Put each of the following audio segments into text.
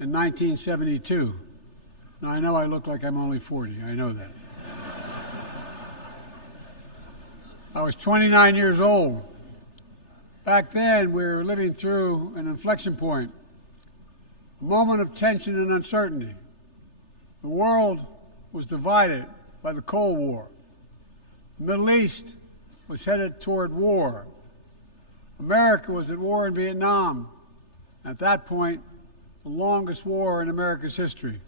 in 1972. Now, I know I look like I'm only 40. I know that. I was 29 years old. Back then, we were living through an inflection point, a moment of tension and uncertainty. The world was divided by the Cold War. The Middle East was headed toward war. America was at war in Vietnam. At that point, the longest war in America's history.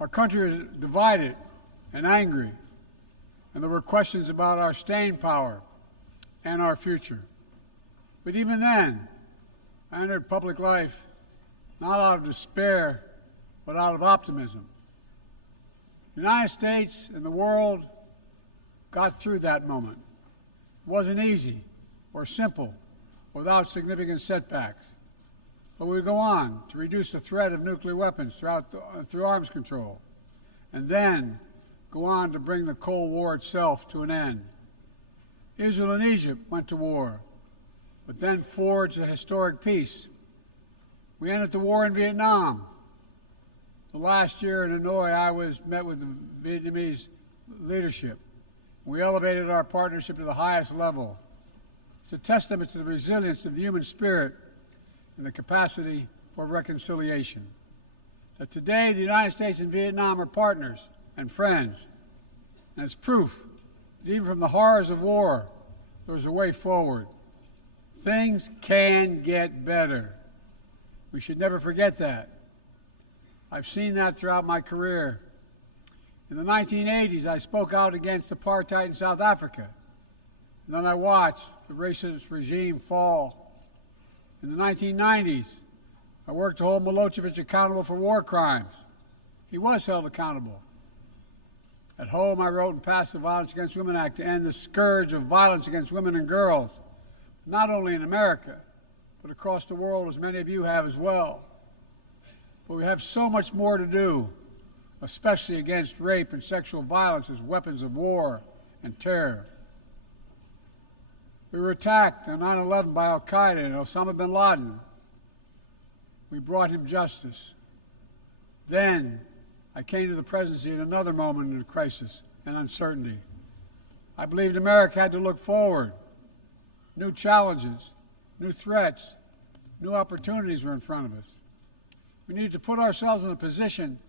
Our country was divided and angry, and there were questions about our staying power and our future. But even then, I entered public life not out of despair, but out of optimism. The United States and the world got through that moment. It wasn't easy or simple without significant setbacks. But we go on to reduce the threat of nuclear weapons through arms control, and then go on to bring the Cold War itself to an end. Israel and Egypt went to war, but then forged a historic peace. We ended the war in Vietnam. The last year in Hanoi, I met with the Vietnamese leadership. We elevated our partnership to the highest level. It's a testament to the resilience of the human spirit and the capacity for reconciliation. That today the United States and Vietnam are partners and friends. And it's proof that even from the horrors of war, there's a way forward. Things can get better. We should never forget that. I've seen that throughout my career. In the 1980s, I spoke out against apartheid in South Africa. And then I watched the racist regime fall. In the 1990s, I worked to hold Milosevic accountable for war crimes. He was held accountable. At home, I wrote and passed the Violence Against Women Act to end the scourge of violence against women and girls, not only in America, but across the world, as many of you have as well. But we have so much more to do, especially against rape and sexual violence as weapons of war and terror. We were attacked on 9/11 by al-Qaeda and Osama bin Laden. We brought him justice. Then I came to the presidency at another moment of crisis and uncertainty. I believed America had to look forward. New challenges, new threats, new opportunities were in front of us. We need to put ourselves in a position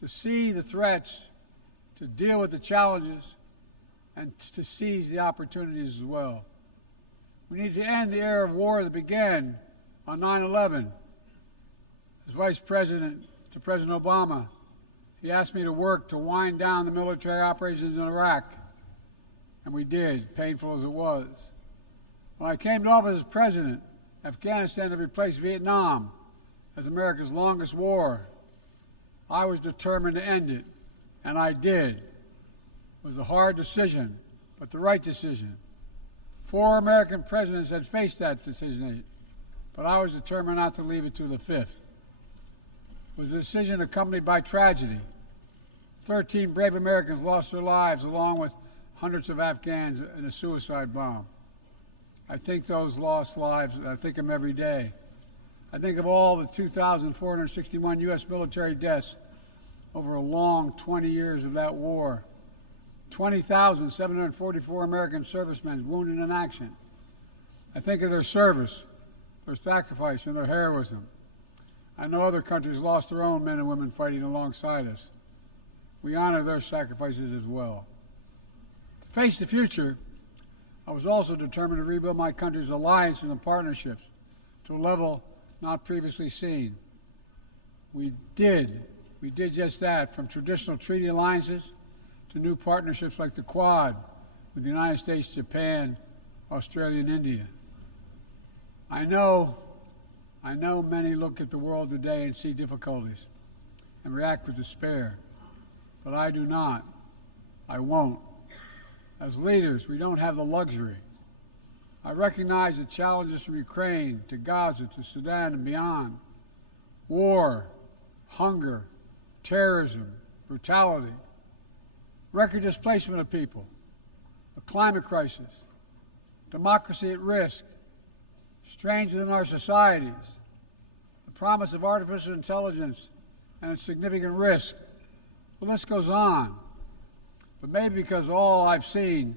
to see the threats, to deal with the challenges, and to seize the opportunities as well. We need to end the era of war that began on 9/11. As Vice President to President Obama, he asked me to work to wind down the military operations in Iraq, and we did, painful as it was. When I came to office as president, Afghanistan had replaced Vietnam as America's longest war. I was determined to end it, and I did. It was a hard decision, but the right decision. 4 American presidents had faced that decision, but I was determined not to leave it to the 5th. It was a decision accompanied by tragedy. 13 brave Americans lost their lives, along with hundreds of Afghans in a suicide bomb. I think those lost lives, I think of them every day. I think of all the 2,461 U.S. military deaths over a long 20 years of that war. 20,744 American servicemen wounded in action. I think of their service, their sacrifice, and their heroism. I know other countries lost their own men and women fighting alongside us. We honor their sacrifices as well. To face the future, I was also determined to rebuild my country's alliances and partnerships to a level not previously seen. We did just that, from traditional treaty alliances to new partnerships like the Quad with the United States, Japan, Australia, and India. I know many look at the world today and see difficulties and react with despair, but I do not. I won't. As leaders, we don't have the luxury. I recognize the challenges from Ukraine to Gaza to Sudan and beyond. War, hunger, terrorism, brutality, record displacement of people, the climate crisis, democracy at risk, strains within our societies, the promise of artificial intelligence and its significant risk. The list goes on. But maybe because all I've seen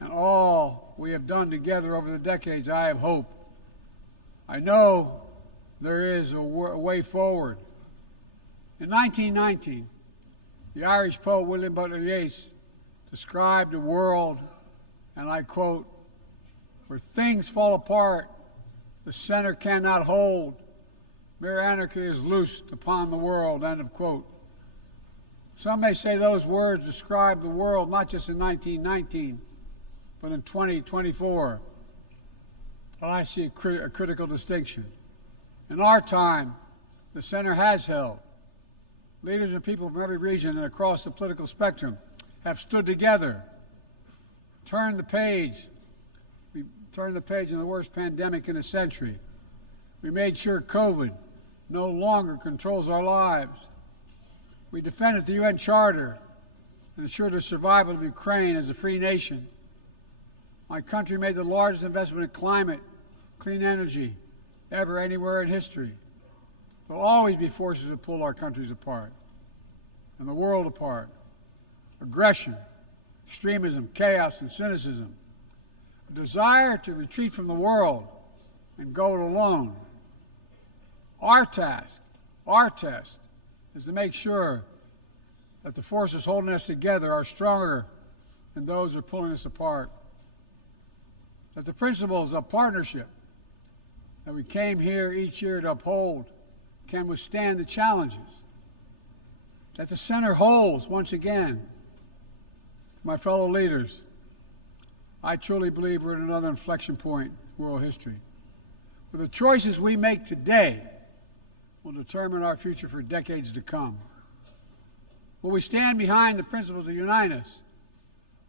and all we have done together over the decades, I have hope. I know there is a way forward. In 1919, the Irish poet William Butler Yeats described a world, and I quote, "where things fall apart, the center cannot hold, mere anarchy is loosed upon the world," end of quote. Some may say those words describe the world not just in 1919, but in 2024. But I see a critical distinction. In our time, the center has held. Leaders and people from every region and across the political spectrum have stood together, turned the page. We turned the page in the worst pandemic in a century. We made sure COVID no longer controls our lives. We defended the UN Charter and ensured the survival of Ukraine as a free nation. My country made the largest investment in climate, clean energy, ever anywhere in history. There will always be forces that pull our countries apart and the world apart. Aggression, extremism, chaos, and cynicism. A desire to retreat from the world and go it alone. Our task, our test, is to make sure that the forces holding us together are stronger than those who are pulling us apart. That the principles of partnership that we came here each year to uphold can withstand the challenges. That the center holds once again. My fellow leaders, I truly believe we're at another inflection point in world history, where the choices we make today will determine our future for decades to come. Will we stand behind the principles that unite us?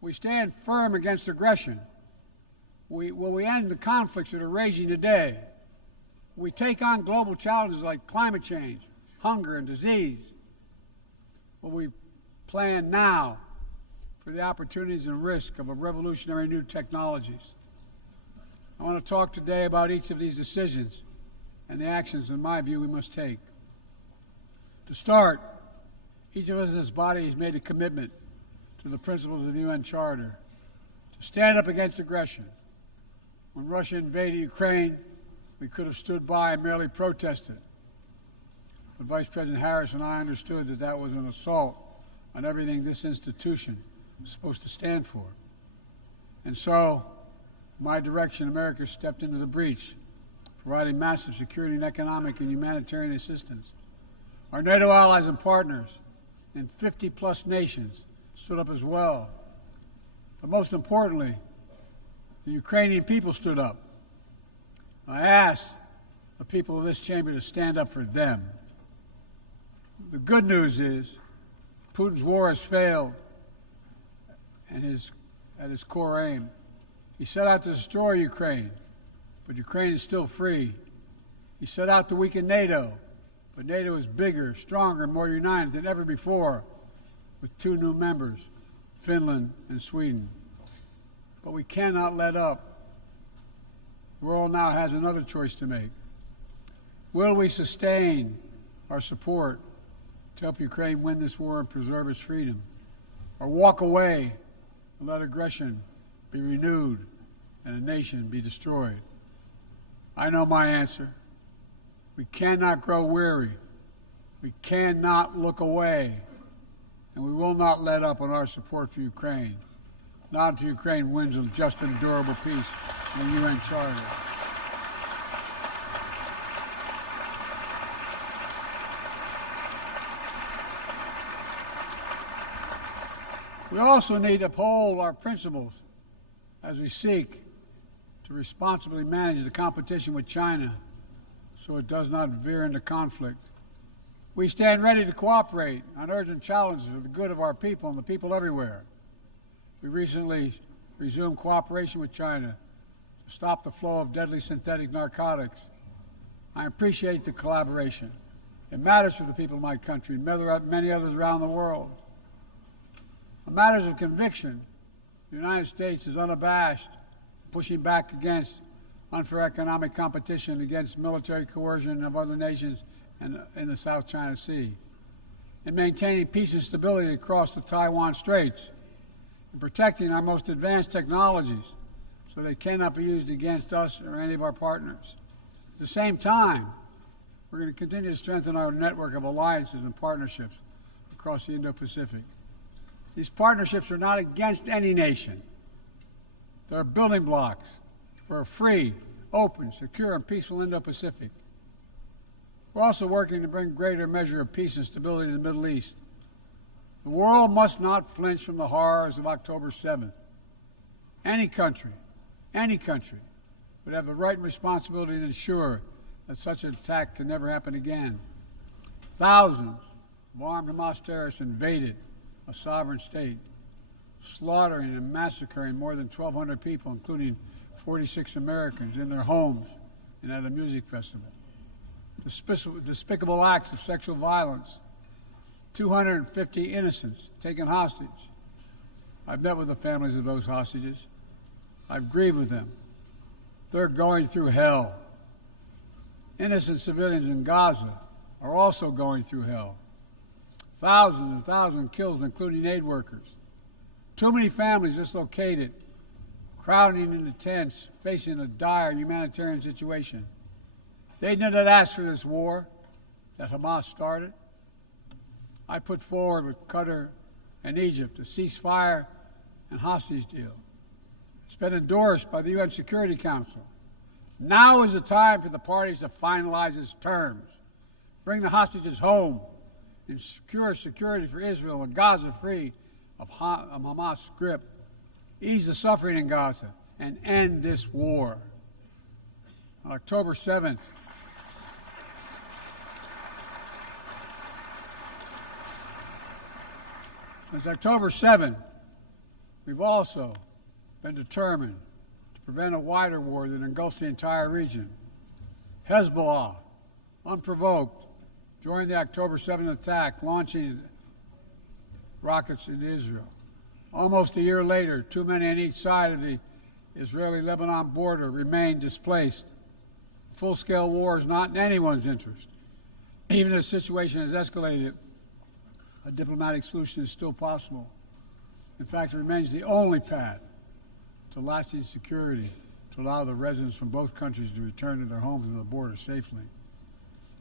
Will we stand firm against aggression? Will we end the conflicts that are raging today? Will we take on global challenges like climate change, hunger, and disease? Will we plan now for the opportunities and risk of a revolutionary new technologies? I want to talk today about each of these decisions and the actions, in my view, we must take. To start, each of us in this body has made a commitment to the principles of the UN Charter to stand up against aggression. When Russia invaded Ukraine, we could have stood by and merely protested. But Vice President Harris and I understood that that was an assault on everything this institution is supposed to stand for. And so, my direction, America stepped into the breach, providing massive security and economic and humanitarian assistance. Our NATO allies and partners in 50-plus nations stood up as well. But most importantly, the Ukrainian people stood up. I asked the people of this chamber to stand up for them. The good news is Putin's war has failed and at his core aim. He set out to destroy Ukraine, but Ukraine is still free. He set out to weaken NATO, but NATO is bigger, stronger, and more united than ever before, with 2 new members, Finland and Sweden. But we cannot let up. The world now has another choice to make. Will we sustain our support to help Ukraine win this war and preserve its freedom, or walk away and let aggression be renewed and a nation be destroyed? I know my answer. We cannot grow weary. We cannot look away. And we will not let up on our support for Ukraine, not until Ukraine wins a just and durable peace in the UN Charter. We also need to uphold our principles as we seek to responsibly manage the competition with China so it does not veer into conflict. We stand ready to cooperate on urgent challenges for the good of our people and the people everywhere. We recently resumed cooperation with China to stop the flow of deadly synthetic narcotics. I appreciate the collaboration. It matters for the people of my country and many others around the world. On matters of conviction, the United States is unabashed, pushing back against unfair economic competition against military coercion of other nations and in the South China Sea, in maintaining peace and stability across the Taiwan Straits, in protecting our most advanced technologies so they cannot be used against us or any of our partners. At the same time, we're going to continue to strengthen our network of alliances and partnerships across the Indo-Pacific. These partnerships are not against any nation. They're building blocks for a free, open, secure, and peaceful Indo-Pacific. We're also working to bring greater measure of peace and stability to the Middle East. The world must not flinch from the horrors of October 7th. Any country would have the right and responsibility to ensure that such an attack can never happen again. Thousands of armed Hamas terrorists invaded a sovereign state, slaughtering and massacring more than 1,200 people, including 46 Americans, in their homes and at a music festival. Despicable acts of sexual violence, 250 innocents taken hostage. I've met with the families of those hostages. I've grieved with them. They're going through hell. Innocent civilians in Gaza are also going through hell. Thousands and thousands killed, including aid workers. Too many families dislocated, crowding into tents, facing a dire humanitarian situation. They did not ask for this war that Hamas started. I put forward with Qatar and Egypt a ceasefire and hostage deal. It's been endorsed by the UN Security Council. Now is the time for the parties to finalize its terms, bring the hostages home, and secure security for Israel and Gaza free of Hamas' grip, ease the suffering in Gaza, and end this war. On October 7th, since October 7th, we've also been determined to prevent a wider war that engulfs the entire region. Hezbollah, unprovoked, joined the October 7th attack, launching rockets into Israel. Almost a year later, too many on each side of the Israeli-Lebanon border remain displaced. Full-scale war is not in anyone's interest. Even if the situation has escalated, a diplomatic solution is still possible. In fact, it remains the only path to lasting security to allow the residents from both countries to return to their homes and the border safely.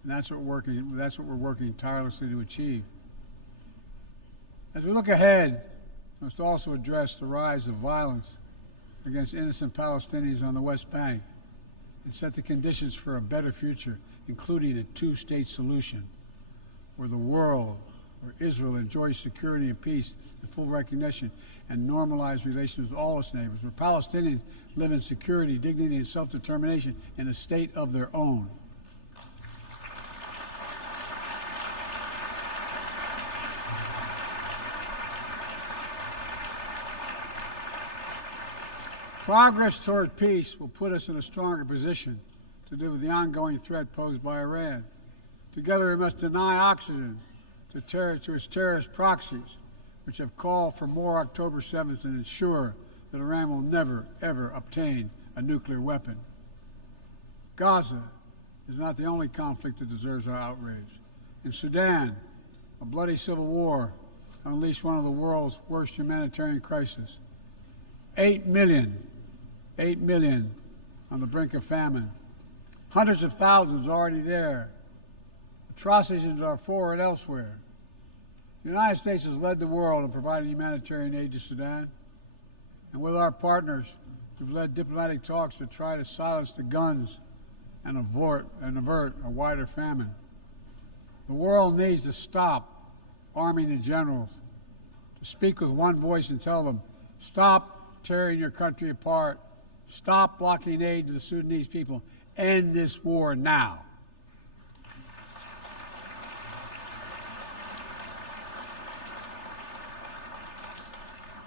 And that's what we're working tirelessly to achieve. As we look ahead, we must also address the rise of violence against innocent Palestinians on the West Bank and set the conditions for a better future, including a two-state solution where Israel enjoys security and peace and full recognition and normalized relations with all its neighbors, where Palestinians live in security, dignity, and self-determination in a state of their own. Progress toward peace will put us in a stronger position to deal with the ongoing threat posed by Iran. Together we must deny oxygen to its terrorist proxies, which have called for more October 7th and ensure that Iran will never, ever obtain a nuclear weapon. Gaza is not the only conflict that deserves our outrage. In Sudan, a bloody civil war unleashed one of the world's worst humanitarian crises. 8 million on the brink of famine. Hundreds of thousands already there. Atrocities in Darfur and elsewhere. The United States has led the world in providing humanitarian aid to Sudan. And with our partners, we've led diplomatic talks to try to silence the guns and avert a wider famine. The world needs to stop arming the generals, to speak with one voice and tell them, stop tearing your country apart, stop blocking aid to the Sudanese people, end this war now.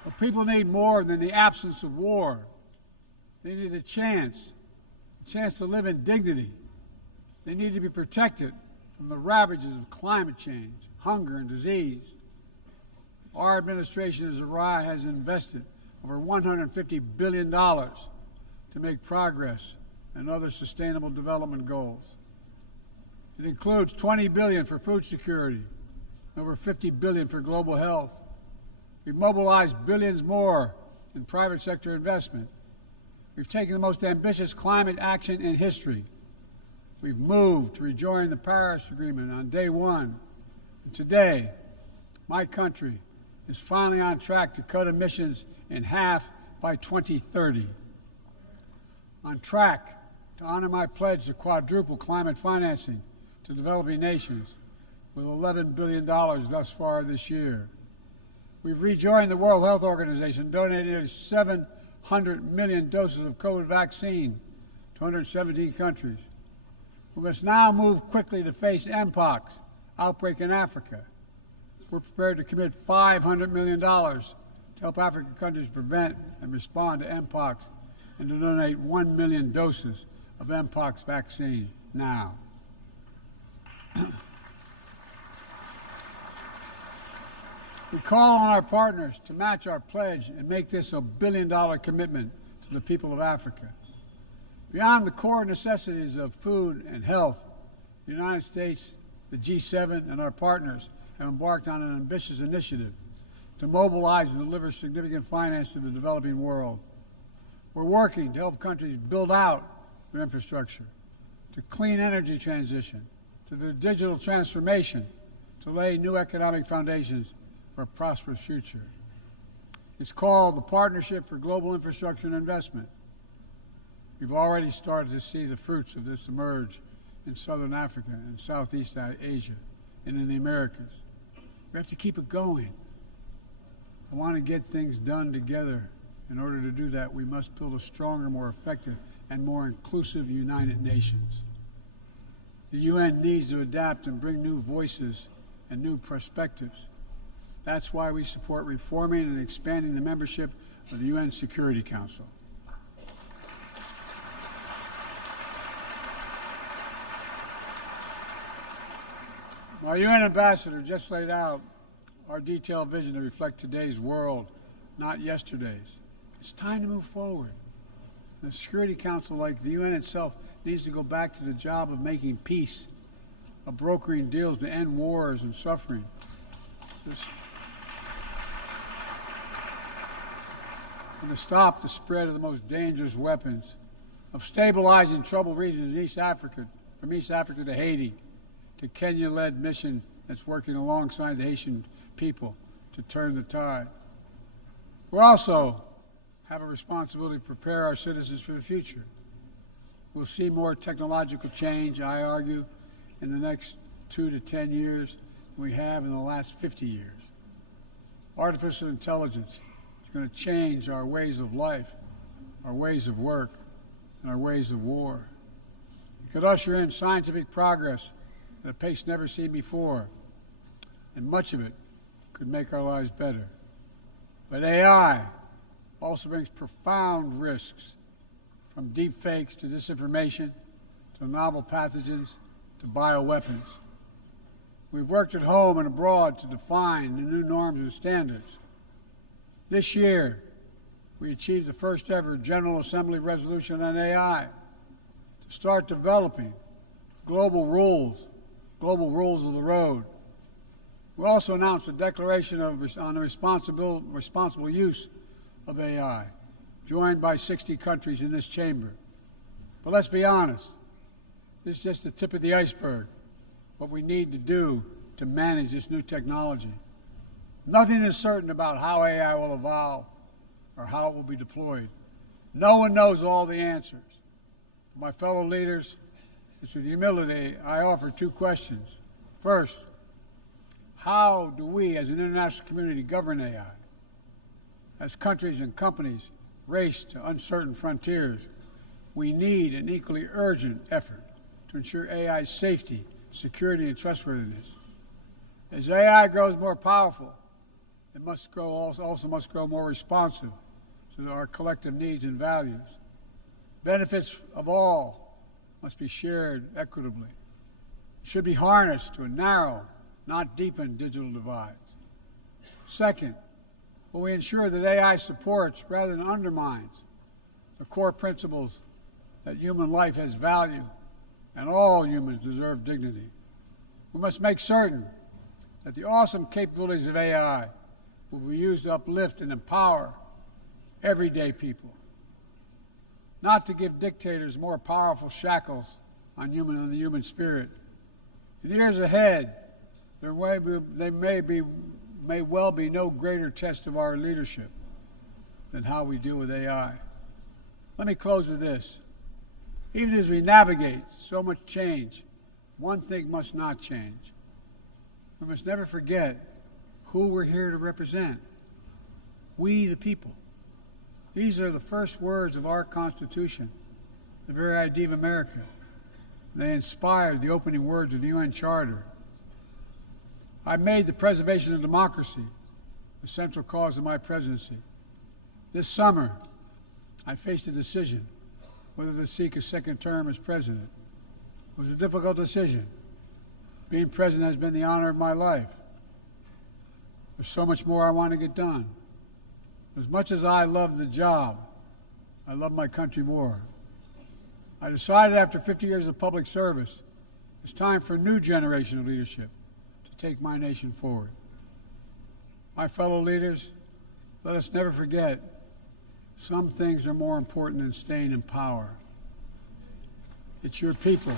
But people need more than the absence of war. They need a chance to live in dignity. They need to be protected from the ravages of climate change, hunger, and disease. Our administration has invested over $150 billion to make progress and other sustainable development goals. It includes $20 billion for food security, over $50 billion for global health. We've mobilized billions more in private sector investment. We've taken the most ambitious climate action in history. We've moved to rejoin the Paris Agreement on day one. And today, my country is finally on track to cut emissions in half by 2030. On track to honor my pledge to quadruple climate financing to developing nations with $11 billion thus far this year. We've rejoined the World Health Organization, donating nearly 700 million doses of COVID vaccine to 117 countries. We must now move quickly to face Mpox outbreak in Africa. We're prepared to commit $500 million to help African countries prevent and respond to Mpox and to donate 1 million doses of Mpox vaccine now. We call on our partners to match our pledge and make this a billion-dollar commitment to the people of Africa. Beyond the core necessities of food and health, the United States, the G7, and our partners have embarked on an ambitious initiative to mobilize and deliver significant finance to the developing world. We're working to help countries build out their infrastructure, to clean energy transition, to the digital transformation, to lay new economic foundations for a prosperous future. It's called the Partnership for Global Infrastructure and Investment. We've already started to see the fruits of this emerge in Southern Africa and Southeast Asia and in the Americas. We have to keep it going. I want to get things done together. In order to do that, we must build a stronger, more effective, and more inclusive United Nations. The UN needs to adapt and bring new voices and new perspectives. That's why we support reforming and expanding the membership of the UN Security Council. My UN ambassador just laid out our detailed vision to reflect today's world, not yesterday's. It's time to move forward. The Security Council, like the UN itself, needs to go back to the job of making peace, of brokering deals to end wars and suffering. And to stop the spread of the most dangerous weapons, of stabilizing troubled regions in East Africa, from East Africa to Haiti, to Kenya-led mission that's working alongside the Haitian people to turn the tide. We also have a responsibility to prepare our citizens for the future. We'll see more technological change, I argue, in the next 2 to 10 years than we have in the last 50 years. Artificial intelligence is going to change our ways of life, our ways of work, and our ways of war. It could usher in scientific progress at a pace never seen before, and much of it could make our lives better. But AI also brings profound risks, from deep fakes to disinformation, to novel pathogens, to bioweapons. We've worked at home and abroad to define the new norms and standards. This year, we achieved the first ever General Assembly resolution on AI to start developing global rules of the road. We also announced a declaration on the responsible use of AI, joined by 60 countries in this chamber. But let's be honest, this is just the tip of the iceberg, what we need to do to manage this new technology. Nothing is certain about how AI will evolve or how it will be deployed. No one knows all the answers. My fellow leaders, it's with humility I offer 2 questions. First, how do we as an international community govern AI? As countries and companies race to uncertain frontiers, we need an equally urgent effort to ensure AI's safety, security, and trustworthiness. As AI grows more powerful, it also must grow more responsive to our collective needs and values. Benefits of all must be shared equitably. It should be harnessed to narrow, not deepen, digital divides. Second, will we ensure that AI supports rather than undermines the core principles that human life has value and all humans deserve dignity. We must make certain that the awesome capabilities of AI will be used to uplift and empower everyday people, not to give dictators more powerful shackles on the human spirit. In the years ahead, there may well be no greater test of our leadership than how we deal with AI. Let me close with this. Even as we navigate so much change, one thing must not change. We must never forget who we're here to represent. We, the people. These are the first words of our Constitution, the very idea of America. They inspired the opening words of the UN Charter. I made the preservation of democracy the central cause of my presidency. This summer, I faced a decision whether to seek a second term as president. It was a difficult decision. Being president has been the honor of my life. There's so much more I want to get done. As much as I love the job, I love my country more. I decided after 50 years of public service, it's time for a new generation of leadership to take my nation forward. My fellow leaders, let us never forget, some things are more important than staying in power. It's your people.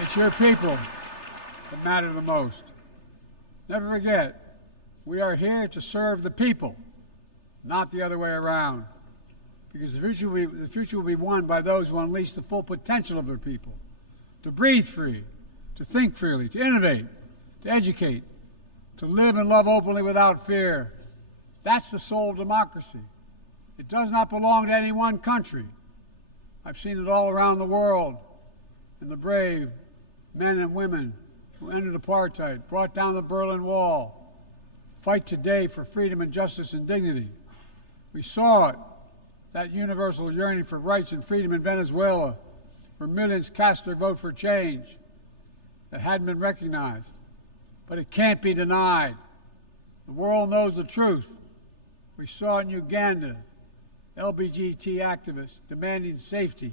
It's your people that matter the most. Never forget, we are here to serve the people, not the other way around. Because the future will be won by those who unleash the full potential of their people, to breathe free, to think freely, to innovate, to educate, to live and love openly without fear. That's the soul of democracy. It does not belong to any one country. I've seen it all around the world, in the brave men and women who ended apartheid, brought down the Berlin Wall, fight today for freedom and justice and dignity. We saw it, that universal yearning for rights and freedom in Venezuela, where millions cast their vote for change that hadn't been recognized. But it can't be denied. The world knows the truth. We saw it in Uganda, LGBT activists demanding safety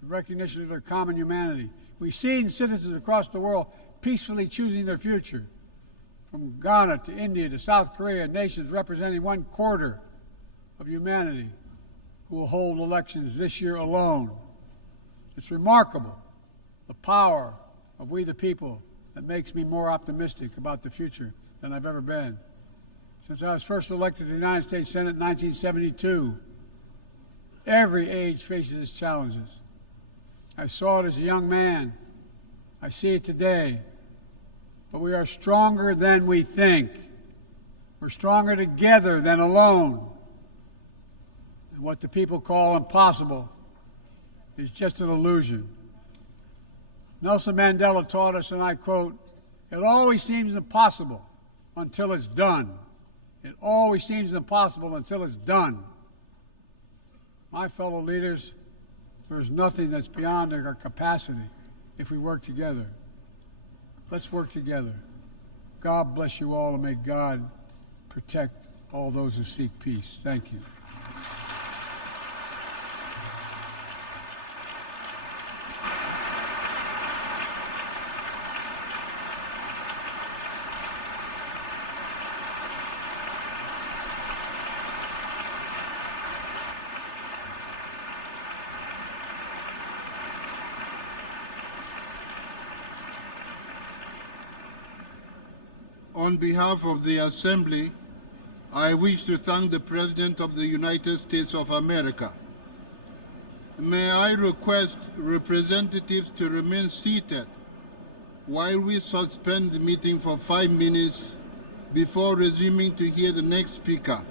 and recognition of their common humanity. We see it in citizens across the world peacefully choosing their future. From Ghana to India to South Korea, nations representing 1/4 of humanity who will hold elections this year alone. It's remarkable, the power of we the people, that makes me more optimistic about the future than I've ever been. Since I was first elected to the United States Senate in 1972, every age faces its challenges. I saw it as a young man. I see it today. But we are stronger than we think. We're stronger together than alone. And what the people call impossible is just an illusion. Nelson Mandela taught us, and I quote, "It always seems impossible until it's done. It always seems impossible until it's done." My fellow leaders, there is nothing that's beyond our capacity if we work together. Let's work together. God bless you all, and may God protect all those who seek peace. Thank you. On behalf of the Assembly, I wish to thank the President of the United States of America. May I request representatives to remain seated while we suspend the meeting for 5 minutes before resuming to hear the next speaker.